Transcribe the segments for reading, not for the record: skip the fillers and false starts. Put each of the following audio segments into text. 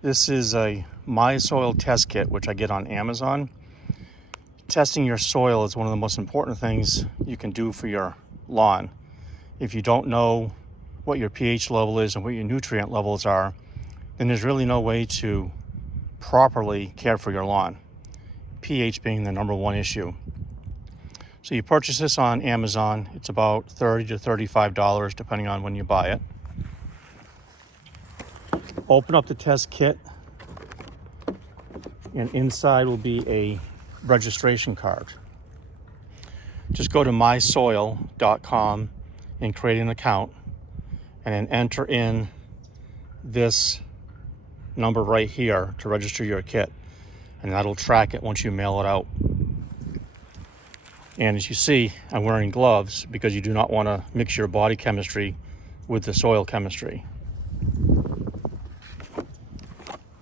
This is a My Soil test kit, which I get on Amazon. Testing your soil is one of the most important things you can do for your lawn. If you don't know what your pH level is and what your nutrient levels are, then there's really no way to properly care for your lawn. pH being the number one issue. So you purchase this on Amazon. It's about $30 to $35 depending on when you buy it. Open up the test kit, and inside will be a registration card. Just go to mysoil.com and create an account, and then enter in this number right here to register your kit, and that'll track it once you mail it out. And as you see, I'm wearing gloves because you do not want to mix your body chemistry with the soil chemistry.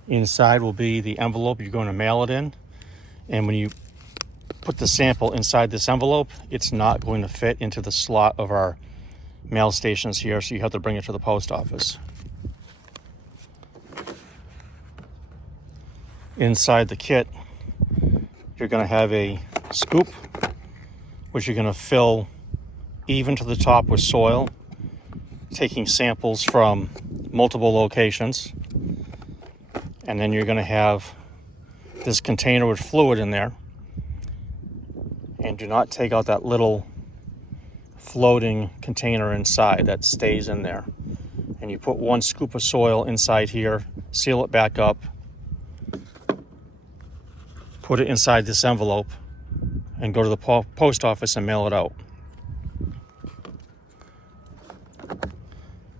Inside will be the envelope you're going to mail it in, and when you put the sample inside this envelope, it's not going to fit into the slot of our mail stations here, so you have to bring it to the post office. Inside the kit, you're going to have a scoop, which you're going to fill even to the top with soil, taking samples from multiple locations. And then you're going to have this container with fluid in there. And do not take out that little floating container inside that stays in there. And you put one scoop of soil inside here, seal it back up, put it inside this envelope, and go to the post office and mail it out.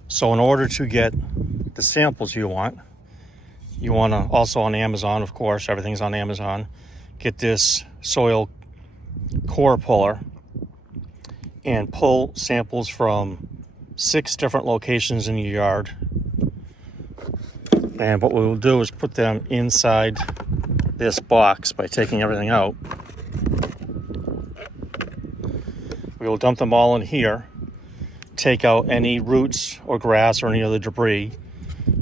So in order to get the samples you want to, also on Amazon, of course, everything's on Amazon, get this soil core puller and pull samples from 6 different locations in your yard. And what we will do is put them inside this box by taking everything out. We will dump them all in here, take out any roots or grass or any other debris,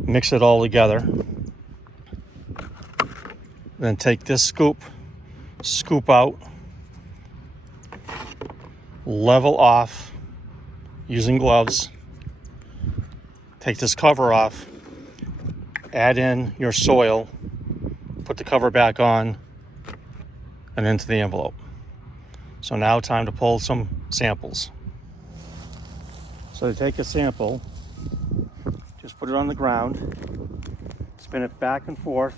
mix it all together, then take this scoop out, level off using gloves, take this cover off, add in your soil, put the cover back on, and into the envelope. So now time to pull some samples. So to take a sample, just put it on the ground, spin it back and forth.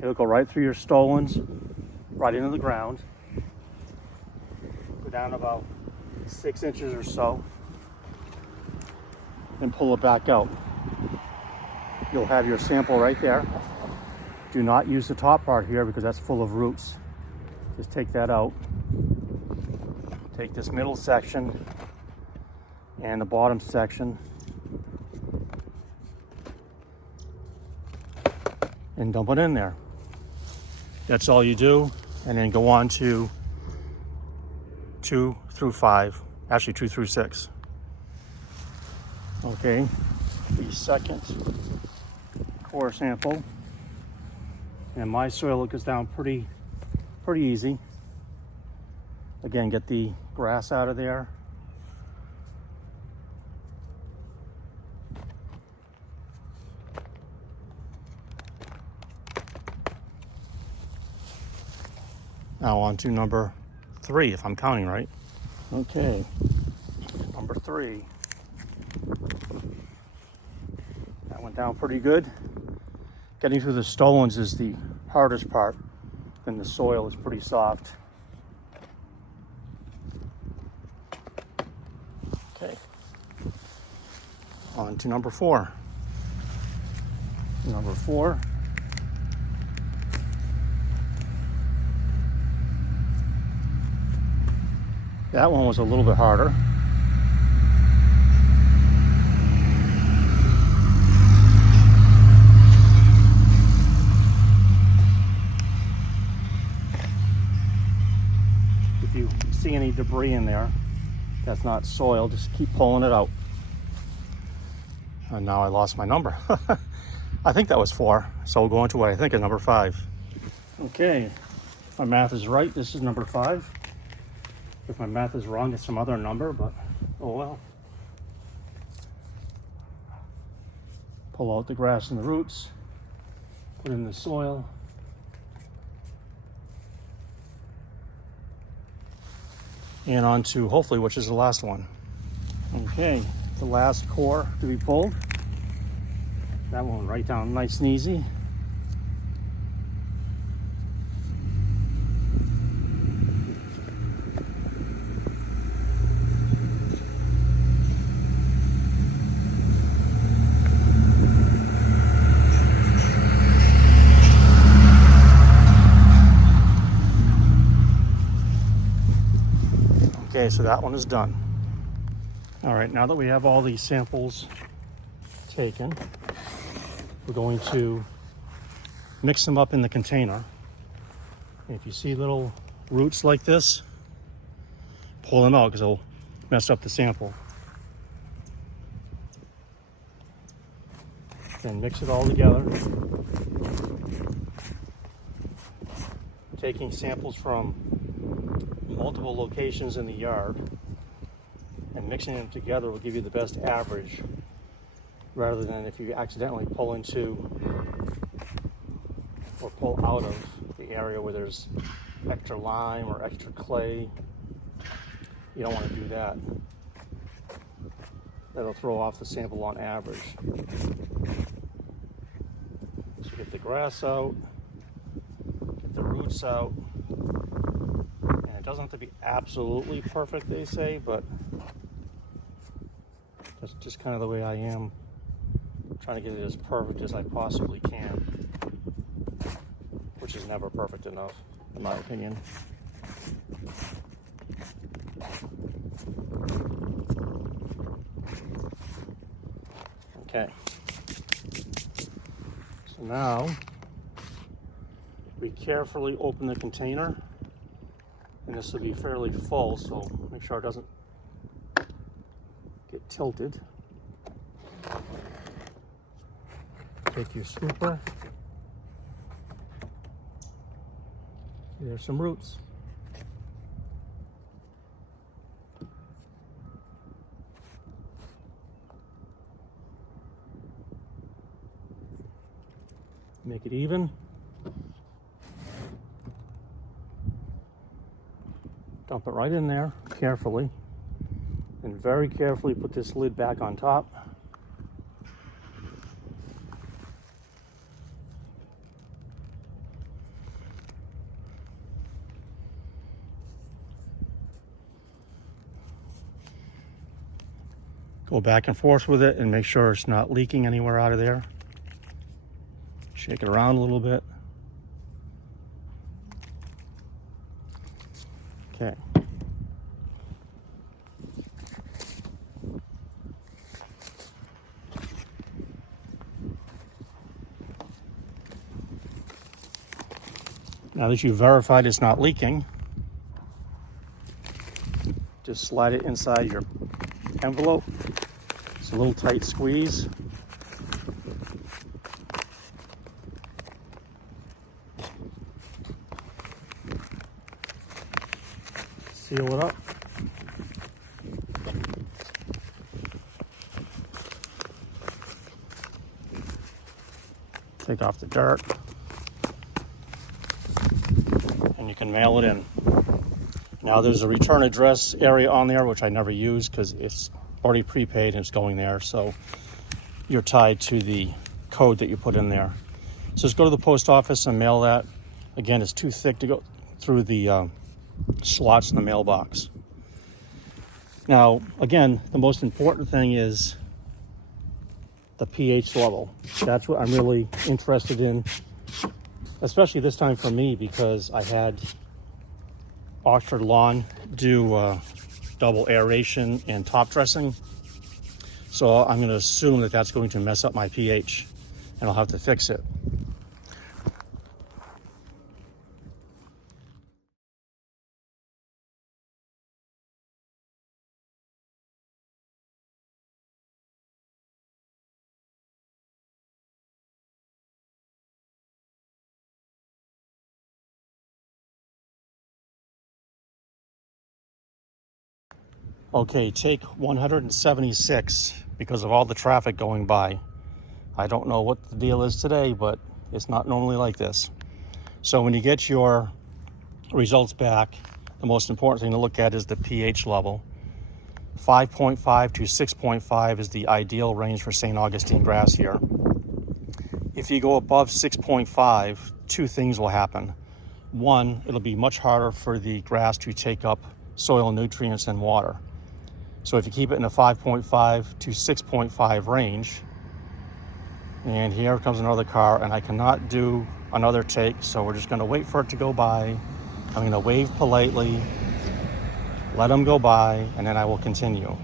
It'll go right through your stolons, right into the ground. Go down about 6 inches or so, and pull it back out. You'll have your sample right there. Do not use the top part here because that's full of roots. Just take that out. Take this middle section and the bottom section and dump it in there. That's all you do, and then go on to 2 through 5, actually 2 through 6. Okay, the second core sample, and my soil goes down pretty easy. Again, get the grass out of there. Now on to number 3, if I'm counting right. Okay, number 3. That went down pretty good. Getting through the stolons is the hardest part. Then the soil is pretty soft. Okay, on to number 4. Number 4. That one was a little bit harder. If you see any debris in there that's not soil, just keep pulling it out. And now I lost my number. I think that was 4. So we'll go into what I think is number 5. Okay, if my math is right, this is number 5. If my math is wrong, it's some other number, but oh well. Pull out the grass and the roots, put in the soil. And on to hopefully, which is the last one. Okay, the last core to be pulled. That one right down nice and easy. Okay, so that one is done. All right, now that we have all these samples taken, we're going to mix them up in the container. And if you see little roots like this, pull them out because they'll mess up the sample. Then mix it all together. Taking samples from multiple locations in the yard and mixing them together will give you the best average, rather than if you accidentally pull into or pull out of the area where there's extra lime or extra clay. You don't want to do that. That'll throw off the sample on average. So get the grass out, get the roots out. It doesn't have to be absolutely perfect, they say, but that's just kind of the way I am. I'm trying to get it as perfect as I possibly can, which is never perfect enough, in my opinion. Okay. So now, we carefully open the container. And this will be fairly full, so make sure it doesn't get tilted. Take your scooper. There's some roots. Make it even. Dump it right in there carefully, and very carefully put this lid back on top. Go back and forth with it and make sure it's not leaking anywhere out of there. Shake it around a little bit. Okay. Now that you've verified it's not leaking, just slide it inside your envelope. It's a little tight squeeze. Seal it up. Take off the dirt. And you can mail it in. Now there's a return address area on there, which I never use because it's already prepaid and it's going there. So you're tied to the code that you put in there. So just go to the post office and mail that. Again, it's too thick to go through the slots in the mailbox. Now, again, the most important thing is the pH level. That's what I'm really interested in, especially this time for me, because I had Oxford Lawn do double aeration and top dressing. So I'm going to assume that that's going to mess up my pH and I'll have to fix it. Okay, take 176 because of all the traffic going by. I don't know what the deal is today, but it's not normally like this. So when you get your results back, the most important thing to look at is the pH level. 5.5 to 6.5 is the ideal range for St. Augustine grass here. If you go above 6.5, two things will happen. One, it'll be much harder for the grass to take up soil nutrients and water. So if you keep it in a 5.5 to 6.5 range, and here comes another car, and I cannot do another take, so we're just going to wait for it to go by. I'm going to wave politely, let them go by, and then I will continue.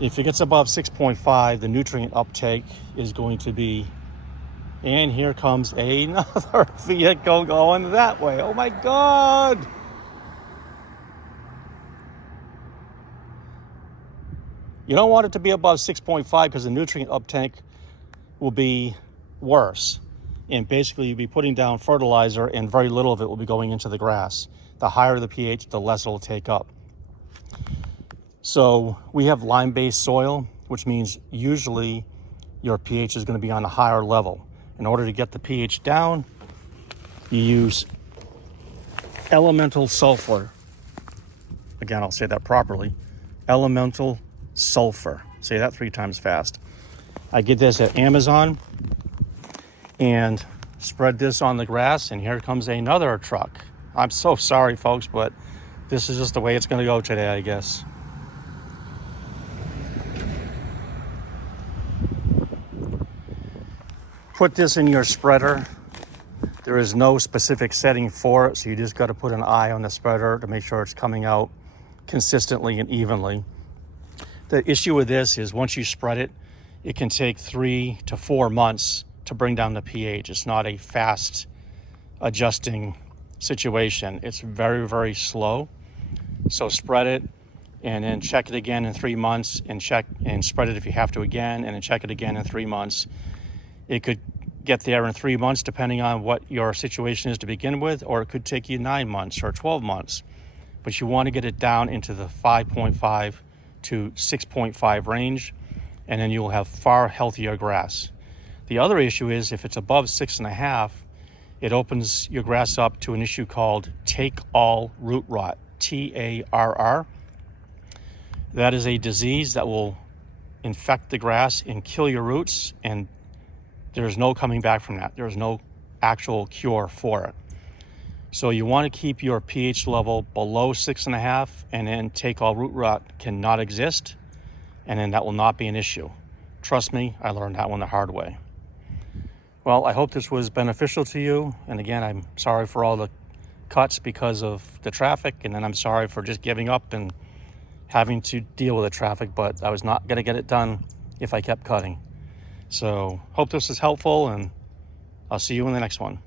If it gets above 6.5, the nutrient uptake is going to be, and here comes another vehicle going that way. Oh my God! You don't want it to be above 6.5 because the nutrient uptake will be worse. And basically you'll be putting down fertilizer and very little of it will be going into the grass. The higher the pH, the less it'll take up. So we have lime-based soil, which means usually your pH is going to be on a higher level. In order to get the pH down, you use elemental sulfur. Again, I'll say that properly. Elemental sulfur. Say that 3 times fast. I get this at Amazon and spread this on the grass, and here comes another truck. I'm so sorry, folks, but this is just the way it's going to go today, I guess. Put this in your spreader. There is no specific setting for it, so you just got to put an eye on the spreader to make sure it's coming out consistently and evenly. The issue with this is once you spread it, it can take 3 to 4 months to bring down the pH. It's not a fast adjusting situation. It's very, very slow. So spread it and then check it again in 3 months, and check and spread it if you have to again, and then check it again in 3 months. It could get there in 3 months depending on what your situation is to begin with, or it could take you 9 months or 12 months. But you want to get it down into the 5.5 to 6.5 range, and then you'll have far healthier grass. The other issue is if it's above 6.5, it opens your grass up to an issue called take-all root rot, TARR. That is a disease that will infect the grass and kill your roots, and there's no coming back from that. There's no actual cure for it. So you want to keep your pH level below 6.5, and then take-all root rot cannot exist, and then that will not be an issue. Trust me, I learned that one the hard way. Well, I hope this was beneficial to you. And again, I'm sorry for all the cuts because of the traffic, and then I'm sorry for just giving up and having to deal with the traffic, but I was not going to get it done if I kept cutting. So hope this is helpful, and I'll see you in the next one.